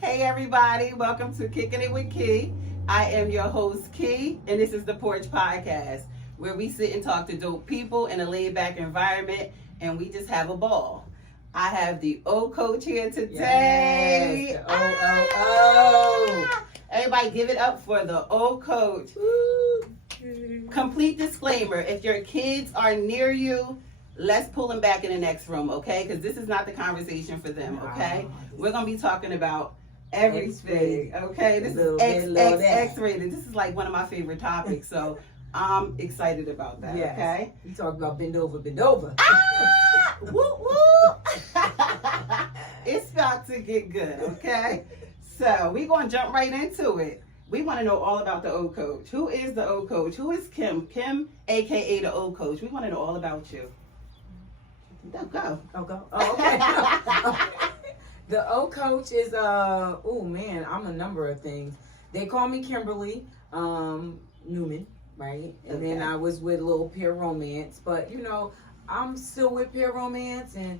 Hey everybody, welcome to Kicking It with Key. I am your host Key, and this is the Porch Podcast, where we sit and talk to dope people in a laid-back environment, and we just have a ball. I have the O Coach here today. Yes, the O. Everybody give it up for the O Coach. Complete disclaimer, if your kids are near you, let's pull them back in the next room, okay? Because this is not the conversation for them, okay? We're going to be talking about everything, okay? This is X-rated. This is like one of my favorite topics, so I'm excited about that, okay? We talk about bend over, bend over. Woo, woo! It's about to get good, okay? So we're going to jump right into it. We want to know all about the O Coach. Who is the O Coach? Who is Kim? Kim, a.k.a. the O Coach. We want to know all about you. Go. Oh, okay. The O Coach is, I'm a number of things. They call me Kimberly Newman, right? And then I was with Little Peer Romance. But, I'm still with Peer Romance. And,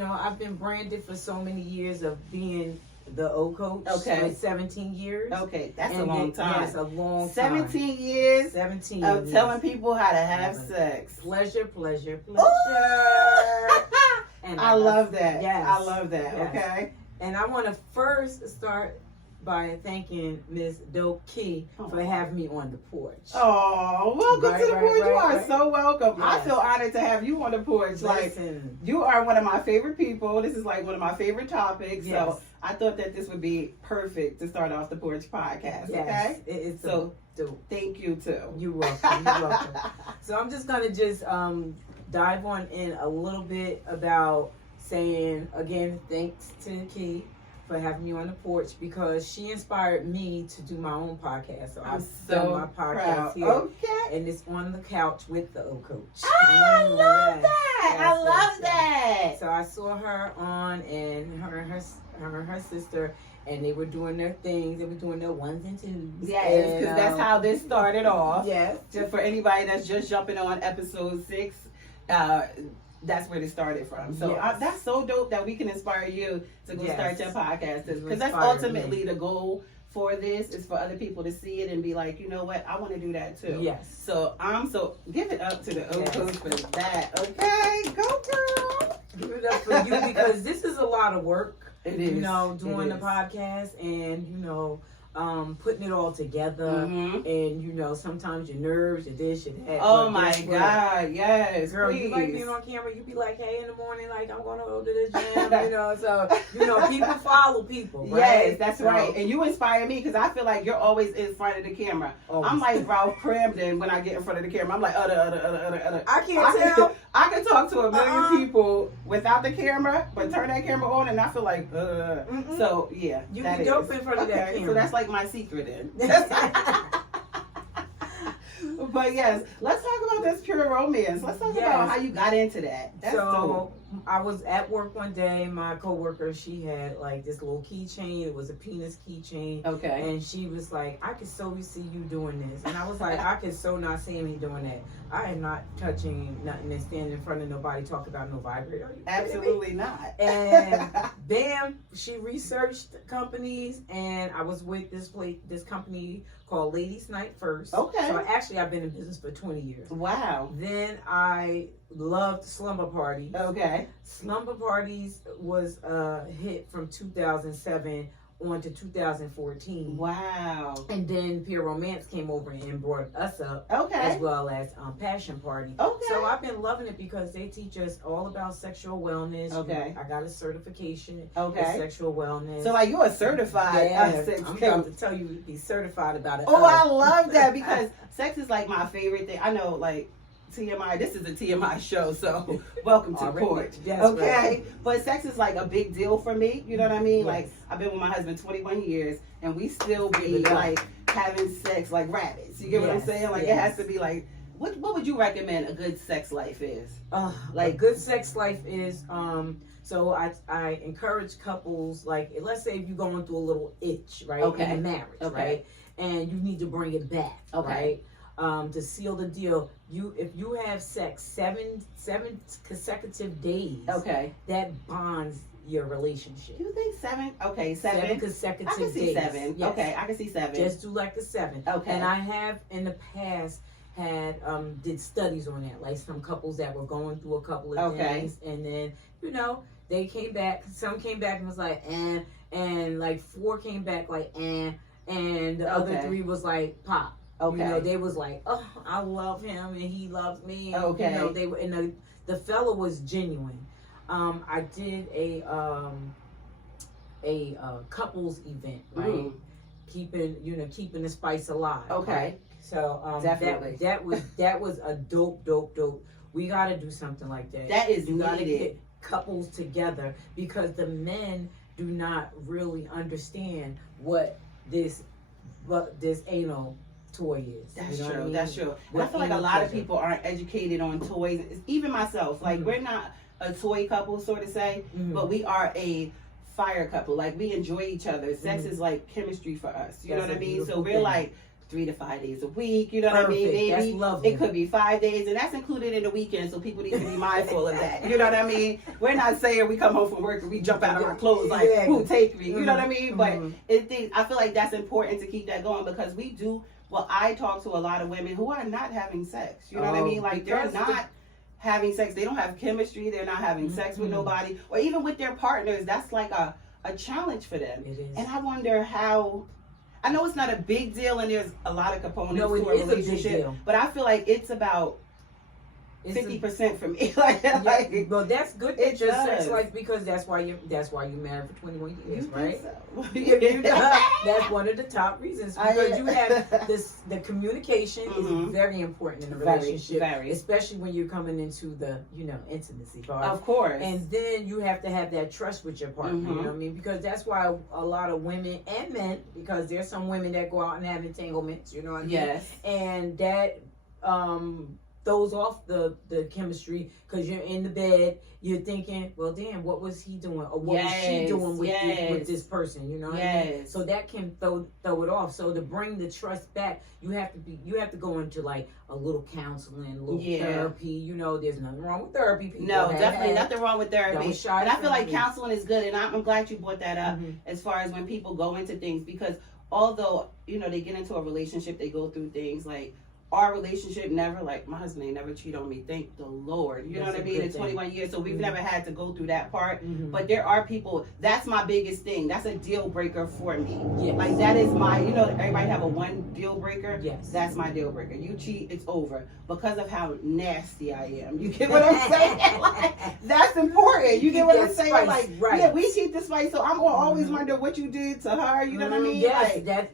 I've been branded for so many years of being the O Coach. Okay. Like 17 years. Okay, that's a long time. Yes, a long time. 17 years 17 of years. telling people how to have sex. Pleasure. And I love that. Yes. I love that. Yes. Okay. And I want to first start by thanking Miss Dope Key for having me on the porch. Oh, welcome to the porch. You are so welcome. Yes. I feel honored to have you on the porch. Like, you are one of my favorite people. This is like one of my favorite topics. Yes. So I thought that this would be perfect to start off the porch podcast. Yes. Okay. It is so dope. Thank you too. You're welcome. So I'm just gonna dive on in a little bit about saying again thanks to Key for having me on the porch because she inspired me to do my own podcast. So I've done my podcast here. Okay. And it's on the couch with the O Coach. I love that. I love that. So I saw her on and her and her sister, and they were doing their things. They were doing their ones and twos. Yes, because that's how this started off. Yes. Just for anybody that's just jumping on episode 6, that's where it started from. So that's so dope that we can inspire you to go start your podcast. Because that's ultimately the goal for this is for other people to see it and be like, you know what, I want to do that too. Yes. So give it up to the O Coach for that. Okay, go girl. Give it up for you because this is a lot of work. It is. Doing the podcast and putting it all together, and sometimes your nerves, your this, your that. Oh my God, yes, girl, please. you like being on camera. You be like, hey, in the morning, like I'm gonna go to this gym, So people follow people. Right? Yes, that's right. And you inspire me because I feel like you're always in front of the camera. Always. I'm like Ralph Cramden when I get in front of the camera. I'm like, I can't tell. I can talk to a million people without the camera, but turn that camera on, and I feel like, So yeah, you be dope in front of that camera. So that's like my secret in. But yes, let's talk about this Pure Romance. Let's talk about how you got into that. That's dope. I was at work one day. My coworker, she had like this little keychain. It was a penis keychain. Okay. And she was like, "I could so see you doing this," and I was like, "I could so not see me doing that. I am not touching nothing and standing in front of nobody talk about no vibrator." Absolutely not. And bam, she researched companies, and I was with this company called Ladies Night First. Okay. So I've been in business for 20 years. Wow. Then I loved Slumber Party. Okay. Slumber Parties was a hit from 2007 on to 2014. Wow. And then Peer Romance came over and brought us up. Okay. As well as Passion Party. Okay. So I've been loving it because they teach us all about sexual wellness. Okay. I got a certification in sexual wellness. So like you're a certified sex I'm about to tell you to be certified about it. Oh, I love that because sex is like my favorite thing. I know like TMI, this is a TMI show, so welcome to the porch. Yes, okay? Right. But sex is like a big deal for me, you know what I mean? Yes. Like, I've been with my husband 21 years, and we still be like having sex like rabbits. You get what I'm saying? Like, it has to be like, what would you recommend a good sex life is? Like, a good sex life is, so I encourage couples, like, let's say if you're going through a little itch, right? In a marriage, right? And you need to bring it back, right? To seal the deal, if you have sex seven consecutive days, that bonds your relationship. You think 7? Okay, 7. 7 consecutive I can see days. 7. Yes. Okay, I can see 7. Just do like the 7. Okay. And I have in the past had did studies on that, like some couples that were going through a couple of things, and then they came back. Some came back and was like, and like 4 came back like, and the other 3 was like, pop. Okay. They was like, oh, I love him and he loves me. And, Okay. they were, and the fella was genuine. I did a couples event, right? Mm. Keeping the spice alive. Okay. Right? So Definitely. that was a dope. We got to do something like that. That is You got to needed. get couples together because the men do not really understand what this anal toy is. That's You know true. what I mean? That's true. And I What feel like a anal lot of pleasure. people aren't educated on toys. Even myself. Like, we're not a toy couple, so to say, but we are a fire couple. Like, we enjoy each other. Sex is like chemistry for us. You know That's what I a mean? So beautiful we're thing. like 3 to 5 days a week. You know what I mean? Perfect. That's Maybe lovely. it could be 5 days, and that's included in the weekend. So people need to be mindful of that. You know what I mean? We're not saying we come home from work and we jump out of our clothes like, Exactly. "Who take me?" You know what I mean? But Mhm. I feel like that's important to keep that going because we do. Well, I talk to a lot of women who are not having sex. You know what I mean? Like, they're because not having sex. They don't have chemistry. They're not having sex with nobody, or even with their partners. That's like a challenge for them. It is. And I wonder how. I know it's not a big deal, and there's a lot of components No, it to a is a big relationship. deal. But I feel like it's about 50% for me. like, well, that's good. It It's your sex does. life because that's why you married for 21 you years, think right? so? That's one of the top reasons because you have this. The communication Mhm. is very important in a Very, relationship, very. especially when you're coming into the intimacy part. Of course. And then you have to have that trust with your partner. You know what I mean? Because that's why a lot of women and men, because there's some women that go out and have entanglements. You know what I mean? Yes. And that throws off the chemistry because you're in the bed, you're thinking, well, damn, what was he doing or what was she Yes, doing with yes. with this person? You know what I mean? Yes. So that can throw it off. So to bring the trust back, you have to go into like a little counseling, a little therapy. You know, there's nothing wrong with therapy. People No, have definitely had. nothing wrong with therapy. Don't shy And I feel like from it. counseling is good, and I'm glad you brought that up Mhm. as far as when people go into things, because although, they get into a relationship, they go through things like our relationship never, like, my husband ain't never cheated on me, thank the Lord. You know That's what I a mean? good In 21 years, so we've Mhm. never had to go through that part. Mhm. But there are people, that's my biggest thing. That's a deal breaker for me. Yes. Like, that is my, everybody have a one deal breaker. Yes. That's my deal breaker. You cheat, it's over. Because of how nasty I am. You get what I'm saying? Like, that's important. You get what I'm That saying? spice, Like, right. yeah, we cheat this way, so I'm gonna always Mhm. wonder what you did to her. You know what I mean? Yes, Like,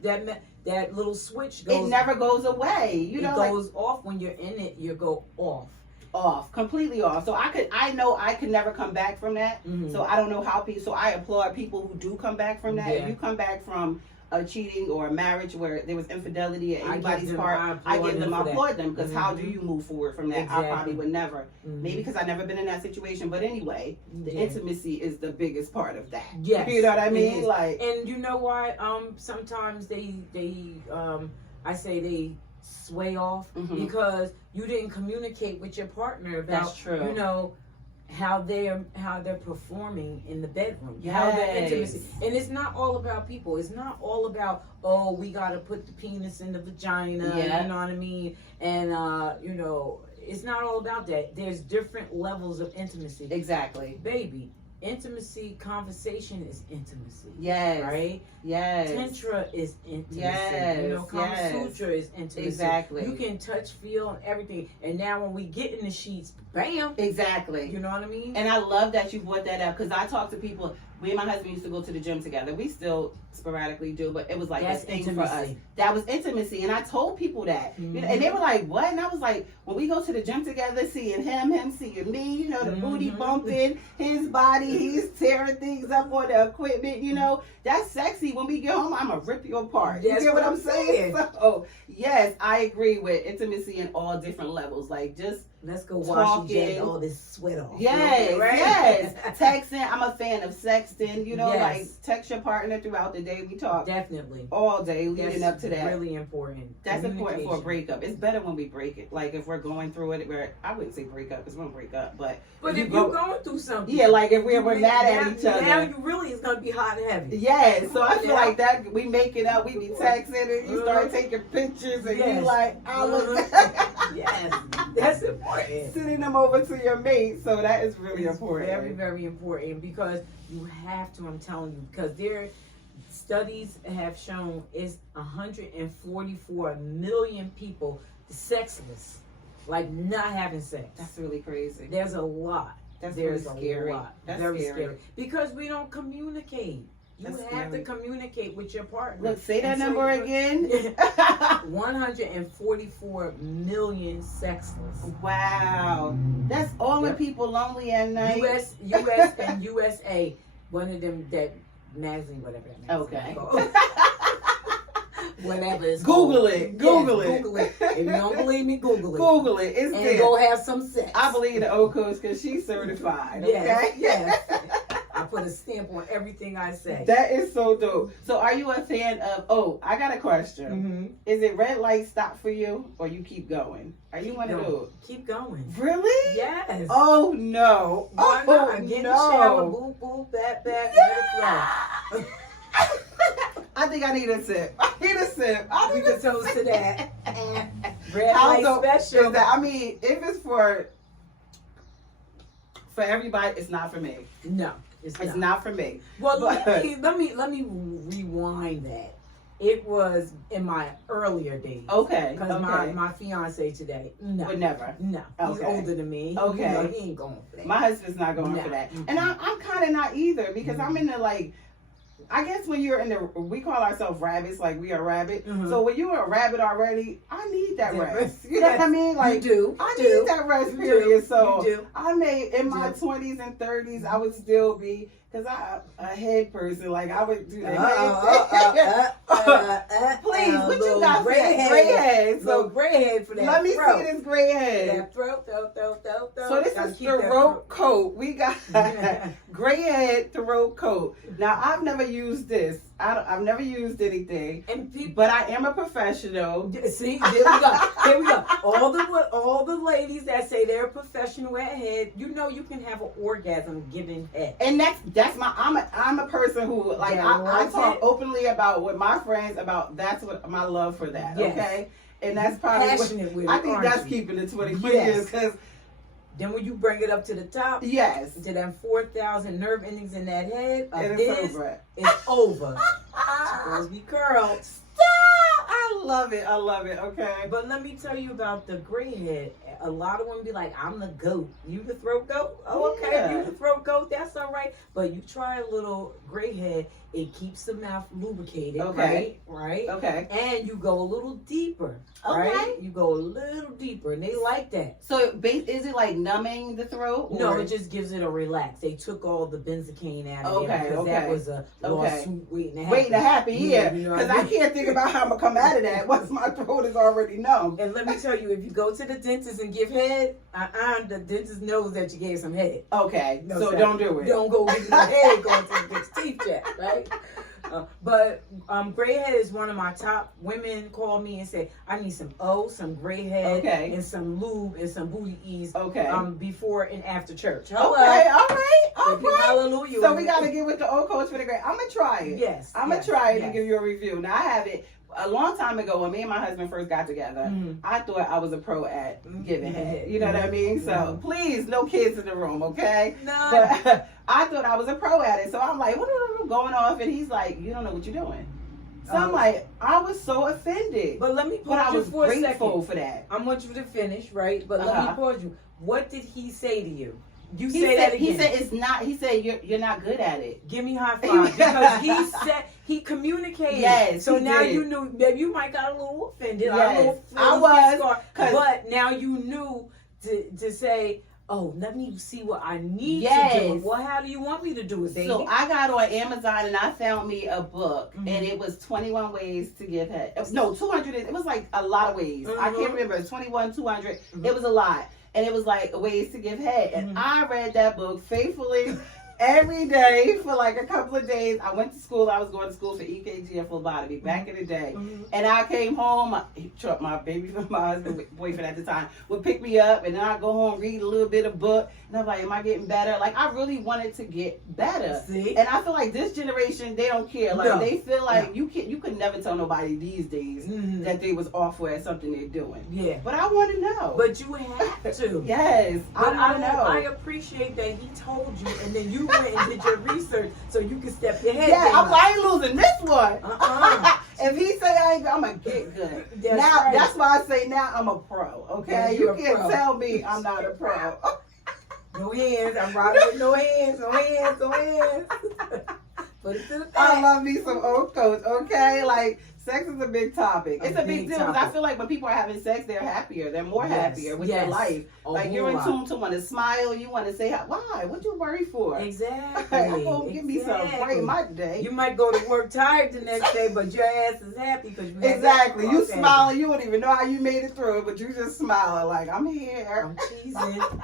that little switch goes. it never goes away. It Like, goes off when you're in it. You go off. off, completely off. So I know I could never come back from that. Mhm. So I don't know how people. So I applaud people who do come back from that. Yeah. If you come back from a cheating or a marriage where there was infidelity at I give anybody's them- part, I applaud give them, them I for that. applaud them, because how do Mhm. you move forward from that? I Exactly. probably would never. Mhm. Maybe because I've never been in that situation. But anyway, the Yeah. intimacy is the biggest part of that. Yes, You know what I it mean? is. Like, And you know why? Sometimes they I say they sway off Mhm. because you didn't communicate with your partner about That's true. how they're performing in the bedroom, how their Yes. intimacy. And it's not all about people. It's not all about, oh, we gotta put the penis in the vagina. Yeah. You know what I mean? And it's not all about that. There's different levels of intimacy. exactly. Baby, intimacy, conversation is intimacy. Yes. Right? Yes. Tantra is intimacy. Yes, Kama yes. Sutra is intimacy. Exactly. You can touch, feel, and everything. And now when we get in the sheets, bam. Exactly. You know what I mean? And I love that you brought that up, because I talk to people. Me and my husband used to go to the gym together. We still sporadically do, but it was like That's a thing for us. intimacy. That was intimacy, and I told people that, Mhm. and they were like, "What?" And I was like, "When we go to the gym together, seeing him seeing me, the booty Mhm. bumping, his body, he's tearing things up on the equipment, that's sexy. When we get home, I'ma rip you apart. You That's get what what I'm I'm saying? saying. So yes, I agree with intimacy in all different levels. Like, just Let's go wash talking. and jack all this sweat off. Yes, Right? yes. Texting. I'm a fan of sexting. You know, Yes. like text your partner throughout the day. We talk Definitely. all day leading up to that. Really important. That's important for a Communication. breakup. It's better when we break it. Like if we're going through it, where I wouldn't say break up because we don't break up, but But if go- you're going through something, yeah, like if we're you mad now- at each other. Now you really it's gonna be hot and heavy. Yeah, so I feel Yeah. like that we make it up, we be texting and you start taking pictures and you Yes. like, I look Yes, that's important. sending them over to your mate. So that is really It's important. very, very important because you have to. I'm telling you, because there studies have shown it's 144 million people sexless, like not having sex. That's really crazy. There's a lot. That's There's really scary. a lot. That's very scary. because we don't communicate. You That's have scary. to communicate with your partner. Look, say that And so number you- again. 144 million sexless. Wow. That's all the Yep. people lonely at night. US and USA. One of them that magazine, whatever that magazine. Okay. is called. Whatever it's Google called. it. Google Yes, it. Google it. If you don't believe me, Google it. Google it. It's And there. go have some sex. I believe the Okos because she's certified. Okay? Yes, yes. I put a stamp on everything I say. That is so dope. So are you a fan of, oh, I got a question. Mm-hmm. Is it red light stop for you or you keep going? Are you one of those? Keep going. Really? Yes. Oh no. Why Oh not? Get in the shower, no. boop, boop, bat, bat, let it flow. I think I need a sip. I need a sip. I We need a can toast to that. sip. Red How light dope special. is that? I mean, if it's for everybody, it's not for me. No, it's It's not. not for me. Well, But- let me rewind that. It was in my earlier days. Okay. Because Okay. my fiance today, no, Would never. no, he's Okay. older than me. Okay. You know, he ain't going for that. My husband's not going No. for that. Mm-mm. And I'm kind of not either because I'm in the like, I guess when you're in the, we call ourselves rabbits, like we are rabbit. Mhm. So when you're a rabbit already, I need that Yeah, rest. You know what I mean? Like, you do. I you need do. that rest You period. do. So You do. I may, in my do. 20s and 30s, I would still be, because I'm a head person. Like, I would do the head Please, what you got for that gray head? So So gray head for that. let me throat. see this gray head. That throat. So this Gotta is keep that throat coat. We got throat. gray head throat coat. Now I've never used this. I've never used anything, And people. but I am a professional. See, there we go. Here we go. All the ladies that say they're a professional at head, you know you can have an orgasm giving head. And that's my I'm a person who like Yeah, I like talk it. openly about with my friends about that's what my love for that. Yes. Okay, and that's probably what, Passionate with it, I think aren't that's you? keeping it 20 Yes. years because Then when you bring it up to the top, yes, to them 4,000 nerve endings in that head of it his, is over. it's over. Supposed to be curled. Stop! I love it. I love it. Okay. But let me tell you about the gray head. A lot of women be like, I'm the goat. You the throat goat? Oh, okay. Yeah. You the throat goat, that's all right. But you try a little gray head, it keeps the mouth lubricated, Okay. right? Okay. And you go a little deeper, Okay. right? You go a little deeper, and they like that. So is it like numbing the throat? No, or- it just gives it a relax. They took all the benzocaine out of Okay, it because that okay. was a lawsuit waiting to happen. waiting to happen. Yeah, you know what because I I mean? can't think about how I'm gonna come out of that once my throat is already numb. And let me tell you, if you go to the dentist and give head, the dentist knows that you gave some head. Okay, No, so sir. don't do it. Don't go give no head going to the dentist teeth check, right? But gray head is one of my top. Women call me and say, I need some some gray head, Okay. and some lube and some booty ease Okay. before and after church. Okay. All right. All If you right. hallelujah. So we gotta get with the old coach for the great. I'm gonna try it. Yes. I'm gonna yes, try it yes. and give you a review. Now I have it a long time ago when me and my husband first got together. Mhm. I thought I was a pro at giving head. You know what I Mhm. mean? So Mhm. please, no kids in the room, okay? No. But I thought I was a pro at it. So I'm like, what am I going off? And he's like, you don't know what you're doing. So I'm Oh. like, I was so offended. But let me But I pause you was for a grateful second. for that. I want you to finish, right? But let Uh-huh. me pause you. What did he say to you? You He say said, that again. he said it's not. He said you're not good at it. Give me high five because he said he communicated. Yes, So he now did. you knew. Maybe you might got a little offended. Yes, I I was, was. 'cause- But now you knew to say, oh, let me see what I need to Yes. do. Well, how do you want me to do it, baby? So I got on Amazon and I found me a book, Mhm. and it was 21 ways to give head. No, 200. It was like a lot of ways. I Mhm. can't remember. 21, 200. Mhm. It was a lot. and it was like ways to give head. And Mhm. I read that book faithfully every day for like a couple of days. I went to school. I was going to school for EKG and phlebotomy back in the day. Mhm. And I came home. My baby, my husband, boyfriend at the time, would pick me up, and then I'd go home, read a little bit of book, and I'm like, am I getting better? Like, I really wanted to get better. See? And I feel like this generation, they don't care. Like, No. they feel like No. you could never tell nobody these days Mhm. that they was awful at something they're doing. Yeah. But I want to know. But you have to. Yes, But I want to know. I appreciate that he told you, and then you went and did your research so you can step your head Yeah, down. I ain't losing this one. Uh-uh. If he say I ain't, I'm gonna get good. That's now, right. that's why I say now I'm a pro. Okay, Yeah, you you're a can't pro. tell me I'm not a pro. No hands. I'm riding with no hands. No hands. No hands. Put it to the I back. love me some old coats. Okay, like sex is a big topic. It's a big deal because I topic. feel like when people are having sex, they're happier. They're more Yes, happier with yes. their life. A Like you're whole in lot. tune to want to smile. You want to say why? What you worry for? Exactly. I'm gonna give me some Exactly. break my day. You might go to work tired the next day, but your ass is happy because you had that Exactly. You orgasm. smiling, you don't even know how you made it through it, but you just smiling like I'm here. I'm cheesing.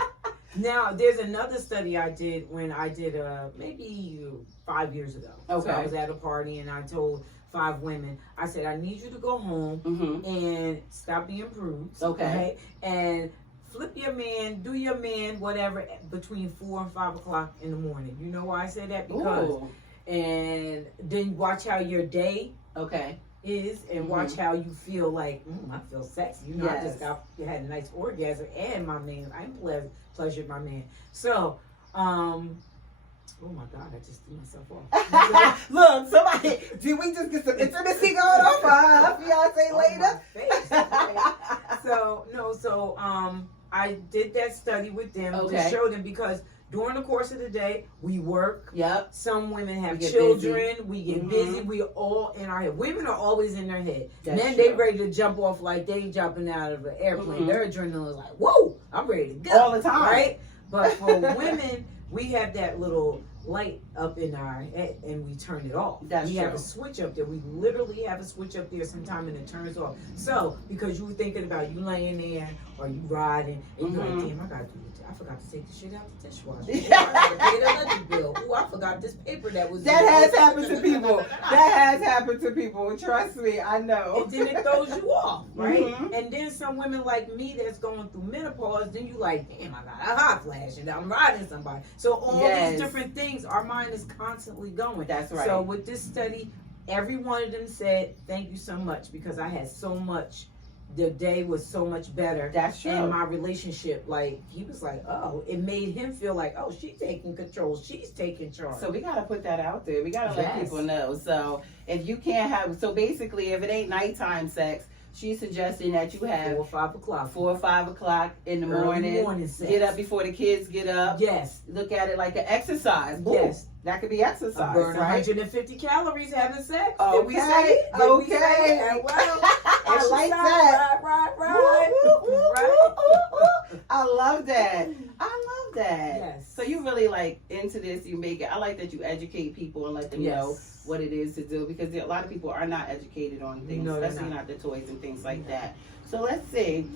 Now, there's another study I did when I did maybe 5 years ago. Okay. So I was at a party and I told 5 women, I said, I need you to go home Mm-hmm. and stop being prudes. Okay. And flip your man, do your man, whatever, between 4 and 5 o'clock in the morning. You know why I say that? Because, Ooh. and then watch how your day Okay. is and watch how you feel like, I feel sexy. You know, I just Yes. had a nice orgasm and my man, I'm pleasured my man. So, oh my God, I just threw myself off. Look, somebody, did we just get some intimacy going on for our fiance later? I did that study with them to Okay. show them because during the course of the day, we work. Yep. Some women have We get children. We get Mhm. busy. We all in our head. Women are always in their head. That's Men, they true. ready to jump off like they jumping out of an airplane. Mhm. Their adrenaline is like, whoa, I'm ready to go. All the time. Right? But for women, we have that little light up in our head and we turn it off. That's we have true. a switch up there. We literally have a switch up there sometime and it turns off. So, because you were thinking about you laying there or you riding and you're Mhm. like, damn, I forgot to take the shit out the dishwasher. Ooh, I gotta pay the electric bill. Ooh, I forgot this paper that was That has happened to people. That has happened to people. Trust me, I know. And then it throws you off, right? Mhm. And then some women like me that's going through menopause, then you like, damn, I got a hot flash and I'm riding somebody. So all Yes. these different things, our mind is constantly going. That's right. So with this study, every one of them said, thank you so much because I had so much, the day was so much better. That's true. And my relationship, like, he was like, oh, it made him feel like, oh, she's taking control. She's taking charge. So we gotta put that out there. We gotta let Yes. people know. So if you can't have, so basically, if it ain't nighttime sex, she's suggesting that you have 4 or 5 o'clock. 4 or 5 o'clock in the Early morning. sex. Get up before the kids get up. Yes. Look at it like an exercise. Ooh, Yes. that could be exercise, Burn right? 150 calories having sex. Okay. Did we say? Did we say? Okay. Yeah, well, I like exercise, that. Right. Woo, woo, woo, Right. woo, woo. I love that. I love that. Yes. So you really like into this. You make it. I like that you educate people and let them know Yes. what it is to do because a lot of people are not educated on things, No, they're especially not. not the toys and things like No. that. So let's see.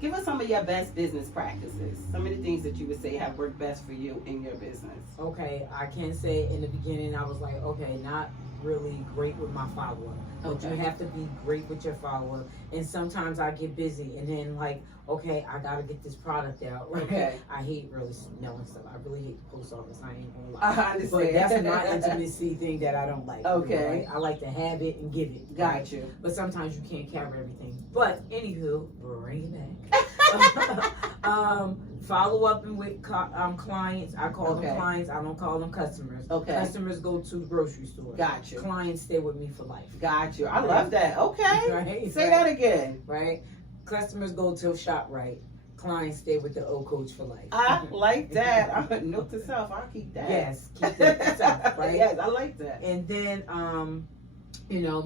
Give us some of your best business practices. Some of the things that you would say have worked best for you in your business. Okay, I can say in the beginning I was like, okay, not really great with my follow-up. But Okay. you have to be great with your follow-up. And sometimes I get busy and then like, okay, I gotta get this product out. Right? Okay. I hate really smelling stuff. I really hate the post office. I ain't gonna lie. I But understand. that's my intimacy thing that I don't like. Okay. Right? I like to have it and give it. Got you. But sometimes you can't cover everything. But anywho, bring it back. Follow up with clients. I call Okay. them clients. I don't call them customers. Okay. Customers go to the grocery store. Got you. Clients stay with me for life. Got you. I love that. Okay. Right. Say that again. Right. Customers go to ShopRite. Clients stay with the old coach for life. I like that. I'm a note to self. I'll keep that. Yes, keep that to yourself, right? Yes, I like that. And then,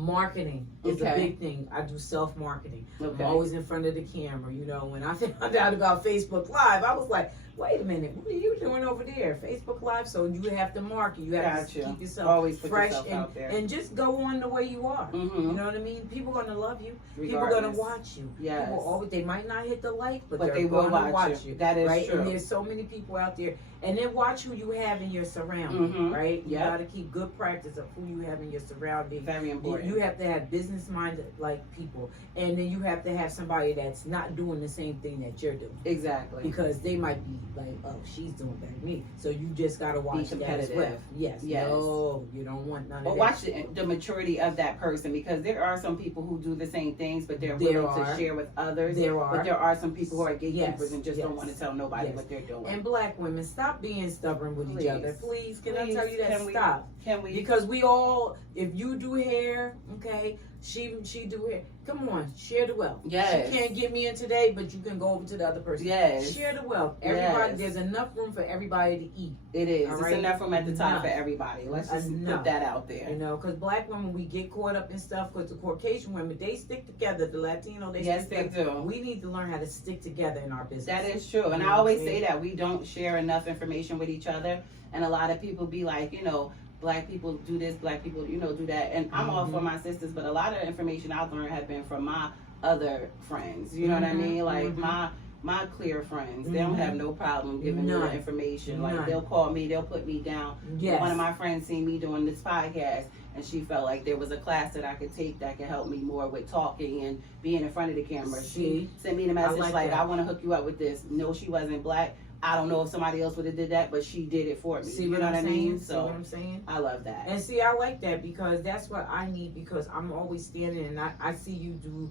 marketing is a Okay. big thing. I do self-marketing. Okay. I'm always in front of the camera. When I found out about Facebook Live, I was like, wait a minute, what are you doing over there? Facebook Live. So you have to market. You have Gotcha. to keep yourself Always put fresh yourself out there. and just go on the way you are. Mhm. You know what I mean? People are gonna love you. People are Regardless. gonna watch you. Yes. People always, they might not hit the like, but But they're they will gonna watch you. That is right? true. And there's so many people out there. And then watch who you have in your surrounding, Mhm. right? You Yep. gotta keep good practice of who you have in your surrounding. Very important. You have to have business minded like people, and then you have to have somebody that's not doing the same thing that you're doing, Exactly. because they might be like, oh, she's doing better than me. So you just gotta watch that as well. competitive. Yes. Yes. No, you don't want none Or of that. watch the maturity of that person, because there are some people who do the same things, but they're There willing to are. share with others. There are. But there are some people who are gatekeepers Yes, and just don't yes, want to tell nobody yes. what they're doing. And black women, stop being stubborn with each other, please. Can I tell you that? Can we- Stop. Can we? Because we all, if you do hair, okay, she do hair. Come on, share the wealth. Yes. She can't get me in today, but you can go over to the other person. Yes. Share the wealth. Everybody, Yes. there's enough room for everybody to eat. It is. All It's right? enough room at the top Enough. for everybody. Let's just Enough. put that out there. You know, because black women, we get caught up in stuff. Because the Caucasian women, they stick together. The Latino, they Yes, stick they together. do. We need to learn how to stick together in our business. That is true. And You I know always what I'm say saying? that we don't share enough information with each other. And a lot of people be like, black people do this, black people, do that. And I'm all for my sisters, but a lot of information I've learned have been from my other friends. You know what I mean? Like my clear friends, they don't have no problem giving me the None. information. Like None. they'll call me, they'll put me down. Yes. One of my friends seen me doing this podcast, and she felt like there was a class that I could take that could help me more with talking and being in front of the camera. She See? sent me the message like that. I want to hook you up with this. No, she wasn't black. I don't know if somebody else would have did that, but she did it for me. See you what know I'm what I saying? mean? See So what I'm saying? I love that. And see, I like that because that's what I need, because I'm always standing and I see you do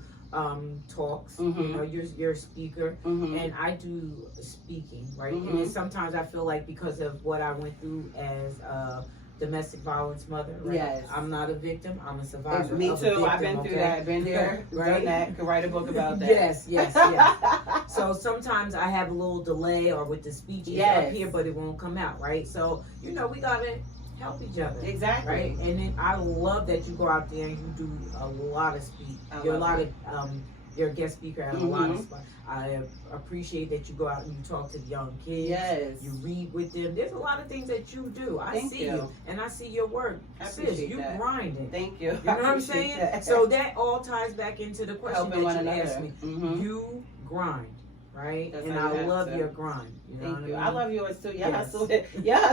talks. You Mhm. know, you're a speaker, Mhm. and I do speaking, right? Mhm. And then sometimes I feel like because of what I went through as a domestic violence mother, right? Yes. I'm not a victim. I'm a survivor. Me of a too. victim, I've been through okay? that. Been there. Right? Done that. Could write a book about that. Yes, yes, yes. So sometimes I have a little delay, or with the speech it's up Yes. here, but it won't come out, right? So we gotta help each other. Exactly. Right, and then I love that you go out there and you do a lot of speak. You're a lot of you're a guest speaker at a lot of spots. I appreciate that you go out and you talk to young kids. Yes. You read with them. There's a lot of things that you do. I Thank see you. you, and I see your work. I Sis, appreciate you that. grinding. Thank you. You know what I'm saying? So that all ties back into the question Helping one that you another. asked me. Mhm. You grind, right? That's and how you I have love to. your grind. You know Thank what you. I I mean? love yours too. Your Yes.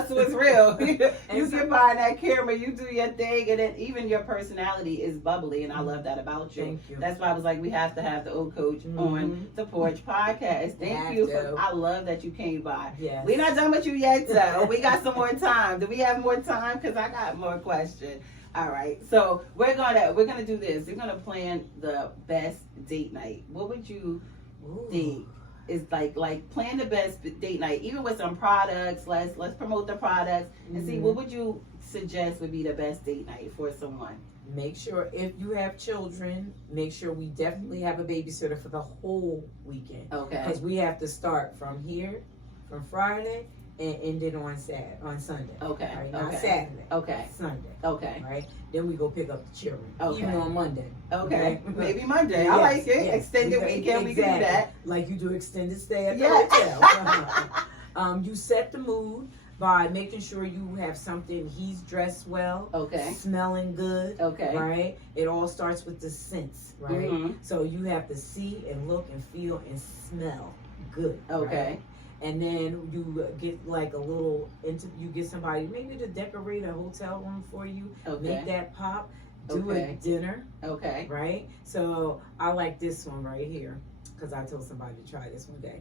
hustle is real. you And get behind that camera, you do your thing, and then even your personality is bubbly, and I love that about you. Thank you. That's why I was like, we have to have the old coach Mhm. on the Porch Podcast. Thank Have you. to. I love that you came by. Yes. We're not done with you yet, though. We got some more time. Do we have more time? Because I got more questions. All right. So we're gonna do this. We're gonna plan the best date night. What would you Ooh. think is like plan the best date night, even with some products? Let's promote the products and see Mhm. what would you suggest would be the best date night for someone. Make sure if you have children, make sure we definitely have a babysitter for the whole weekend. Okay. Because we have to start from here, from Friday, and end it on Sunday. Okay. Right? Not Okay. Saturday. Okay. Sunday. Okay. Right? Then we go pick up the children. Okay. Even on Monday. Okay. Maybe Monday. I Yes, like it. yes. Extended weekend. We can do that. Like you do extended stay at the Yes. hotel. You set the mood by making sure you have something. He's dressed well. Okay. Smelling good. Okay. Right? It all starts with the sense, right? Mhm. So you have to see and look and feel and smell good. Okay. right? And then you get like a little, you get somebody maybe to decorate a hotel room for you. Okay. Make that pop. Do Okay. a dinner, Okay. right? So I like this one right here because I told somebody to try this one day.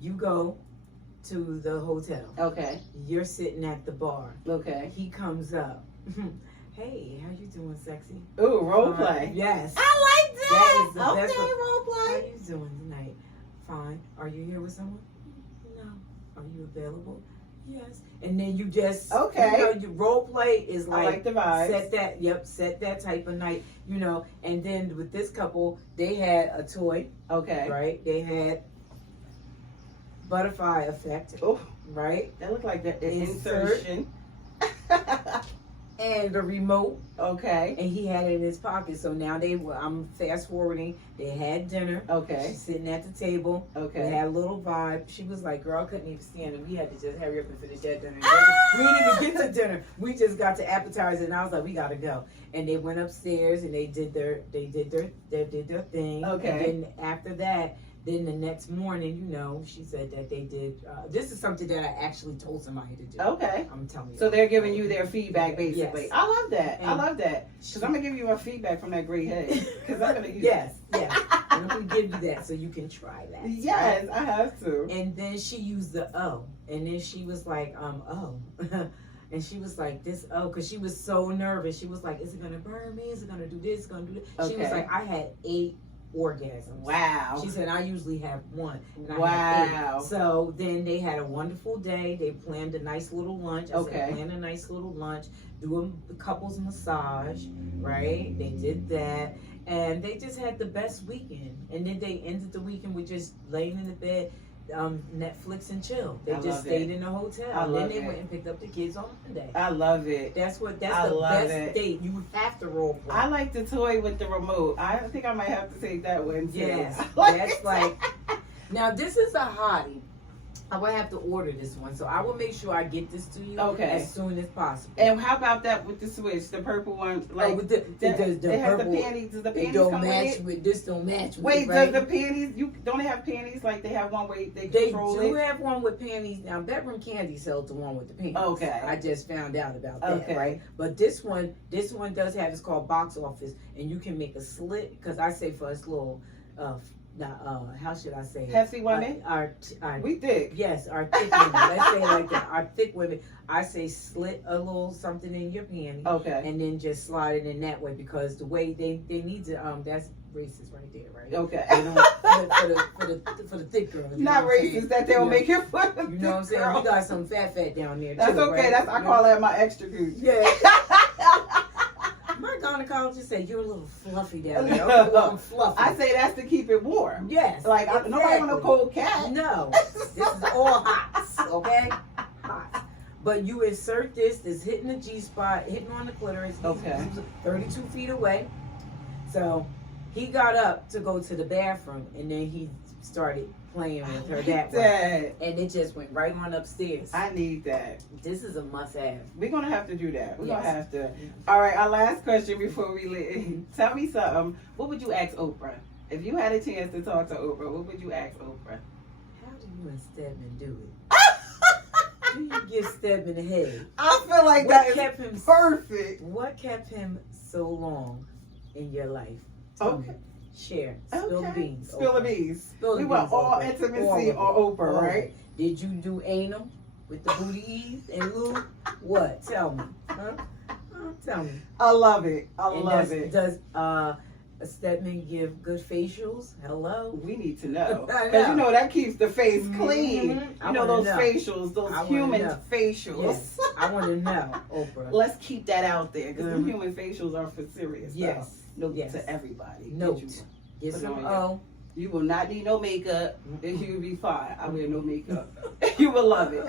You go to the hotel. Okay. You're sitting at the bar. Okay. He comes up. Hey, how you doing, sexy? Ooh, role play. Yes. I like that. That is the okay, best one. role How play. you doing tonight? Fine. Are you here with someone? No. Are you available? Yes. And then you just Okay. your role play is I like the vibes. set that type of night, and then with this couple, they had a toy, Okay. right? They had butterfly effect, Oh, right? that looked like the Insert. insertion. and the remote, Okay. and he had it in his pocket. So now I'm fast forwarding. They had dinner. Okay. She's sitting at the table. Okay. They had a little vibe. She was like, girl, I couldn't even stand it. We had to just hurry up and finish that dinner. We didn't even get to dinner. We just got to appetizer, and I was like, we gotta go. And they went upstairs and they did their thing. Okay. And then after that, then the next morning, you know, she said that they did. This is something that I actually told somebody to do. Okay. I'm telling you. So they're giving you their feedback, basically. Yes. I love that. I And love that. Because I'm going to give you a feedback from that great head. Because I'm going to use Yes, yes. And I'm gonna give you that so you can try that. Yes, I have to. And then she used the O, and then she was like, oh. And she was like, this O, because she was so nervous. She was like, is it gonna burn me? Is it gonna do this? Is it gonna do this? She was Okay. like, I had 8 orgasms. Wow. She said, I usually have 1. And I Wow. had 8. So then they had a wonderful day. They planned a nice little lunch. I Okay. said, plan a nice little lunch. Do a couples massage, right? They did that. And they just had the best weekend. And then they ended the weekend with just laying in the bed, Netflix and chill. They I just love stayed it. in the hotel. I And love then they it. went and picked up the kids on Monday. I love it. That's I the love best it. date. You have to role play. I like the toy with the remote. I think I might have to take that one too. Yes, I that's it. like. Now this is a hottie. I will have to order this one, so I will make sure I get this to you Okay. as soon as possible. And how about that with the switch, the purple one? Like with the it has purple, the panties. Does the it panties don't come match with it? with this. Don't match with Wait, it, right? does the panties? You don't they have panties like they have one where they They control do it? have one with panties. Now, Bedroom Candy sells the one with the panties. Okay. I just found out about that, Okay. right? But this one does have, it's called Box Office, and you can make a slit, because I say for us little, how should I say it? Hefty women. Our We thick. yes, our thick women. Let's say it like that. Our thick women. I say slit a little something in your panty, Okay. and then just slide it in that way, because the way they need to, that's racist right there, right? Okay. You know, for the thick girl. you know Not what I'm saying? racist that they'll You make it for the You know what I'm saying? girl. We got some fat down there. That's too, okay. right? That's I call that my extra cooch. Yeah. My gynecologist said you're a little fluffy down there. I'm fluffy. I say that's to keep it warm. yes. Like exactly. nobody want a cold cat. No, this is all hot. Okay, hot. But you insert this. It's hitting the G spot, hitting on the clitoris. He's Okay. 32 feet away. So he got up to go to the bathroom, and then he started playing with her that way. That. And it just went right on upstairs. I need that. This is a must-have. We're gonna have to do that. We're Yes. gonna have to. All right, our last question before we leave. Tell me something. What would you ask Oprah? If you had a chance to talk to Oprah, what would you ask Oprah? How do you and Stedman do it? Do you give Stedman a head? I feel like What that kept is him perfect. What kept him so long in your life? Tell Okay. me. Share. Spill the beans. Spill the Oprah. beans. Spill the We want beans, all Oprah. intimacy All of it. on Oprah, All of right? it. Did you do anal with the booties and lube? What? Tell me. Huh? Tell me. I love it. I And love it. Does Stedman give good facials? Hello? We need to know. I Because you know. know that keeps the face clean. Mhm. I You know wanna those know. facials, those I wanna human know. facials. Yes. I want to know, Oprah. Let's keep that out there because Mhm. human facials are for serious. Yes. Stuff. Note Yes. to everybody. Note. Get you- Get Put some on O. You will not need no makeup. And you will be fine. I wear no makeup. You will love it.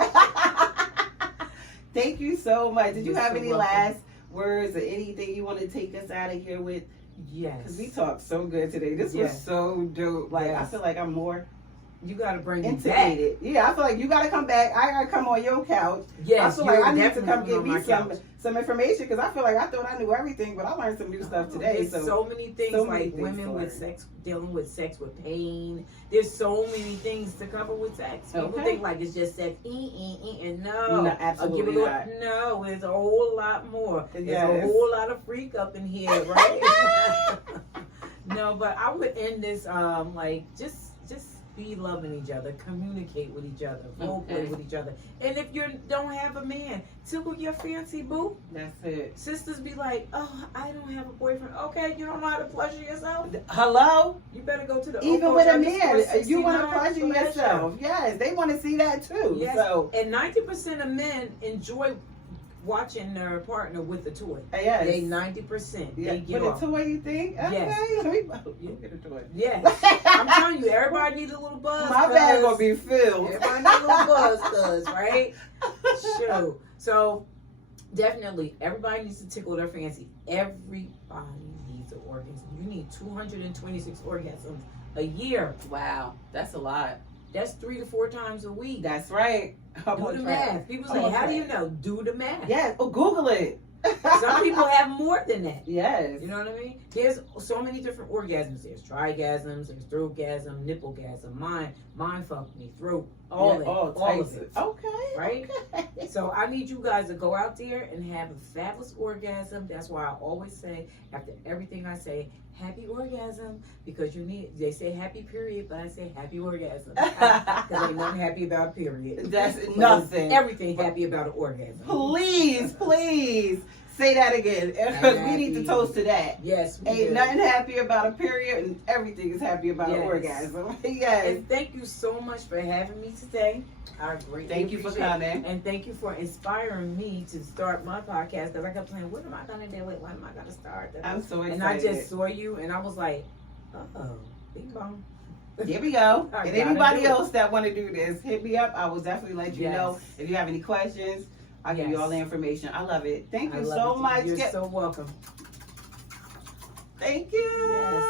Thank you so much. Did you You're have so any welcome. last words or anything you want to take us out of here with? Yes. Because we talked so good today. This was Yes. so dope. Like, I Yes. feel like I'm more You got to bring me back. intubated. Yeah, I feel like you got to come back. I got to come on your couch. Yes, I feel like you're I need to definitely come give on my me couch. some information because I feel like I thought I knew everything, but I learned some new stuff today. There's So, so many things so many like things women to with learn. sex, dealing with sex with pain. There's so many things to cover with sex. People Okay. think like it's just sex, and no, No, I'll absolutely give it not. No, it's a whole lot more. There's Yes. a whole lot of freak up in here, right? No, but I would end this like just be loving each other, communicate with each other, role play Okay. with each other. And if you don't have a man, tickle your fancy boo. that's it. Sisters be like, oh, I don't have a boyfriend. Okay, you don't know how to pleasure yourself? Hello? You better go to the Even Oco with a Church man, you want to 69 pleasure for that yourself. Yes, they want to see that too. show. Yes. So, And 90% of men enjoy watching their partner with the toy. yes. They 90%. Yeah, They give with off. a toy, you think? Okay, Yes. let me you get a toy. Yes. I'm telling you, everybody needs a little buzz. My bag gonna be filled. Everybody needs a little buzz, right? Shoot. So Definitely, everybody needs to tickle their fancy. Everybody needs an orgasm. You need 226 orgasms a year. Wow, that's a lot. That's 3 to 4 times a week. That's right. I'm Do on the track. math. People I'm say, on how do track. you know? Do the math. Yes. Oh, Google it. Some people have more than that. Yes. You know what I mean? There's so many different orgasms. There's trigasms, there's throatgasm, nipplegasm, mind fuck me, throat, all of it. Okay. Right? Okay. So I need you guys to go out there and have a fabulous orgasm. That's why I always say, after everything I say, happy orgasm, because they say happy period, but I say happy orgasm. Because ain't nothing happy about a period. That's But nothing. Everything happy about an orgasm. Please say that again, because we need to Happy. toast to that. Yes, we Ain't do. nothing happy about a period, and everything is happy about an Yes. orgasm. Yes. And thank you so much for having me today. I greatly Thank you for appreciate it. coming. And thank you for inspiring me to start my podcast, because I kept saying, what am I going to do with? When am I going to start? I'm so excited. And I just saw you, and I was like, uh-oh, bing bong. Here we go. I And gotta anybody do it. else that want to do this, hit me up. I will definitely let you Yes. know. If you have any questions, I'll give you Yes. all the information. I love it. Thank I you love so it. much. You're so welcome. Thank you. Yes.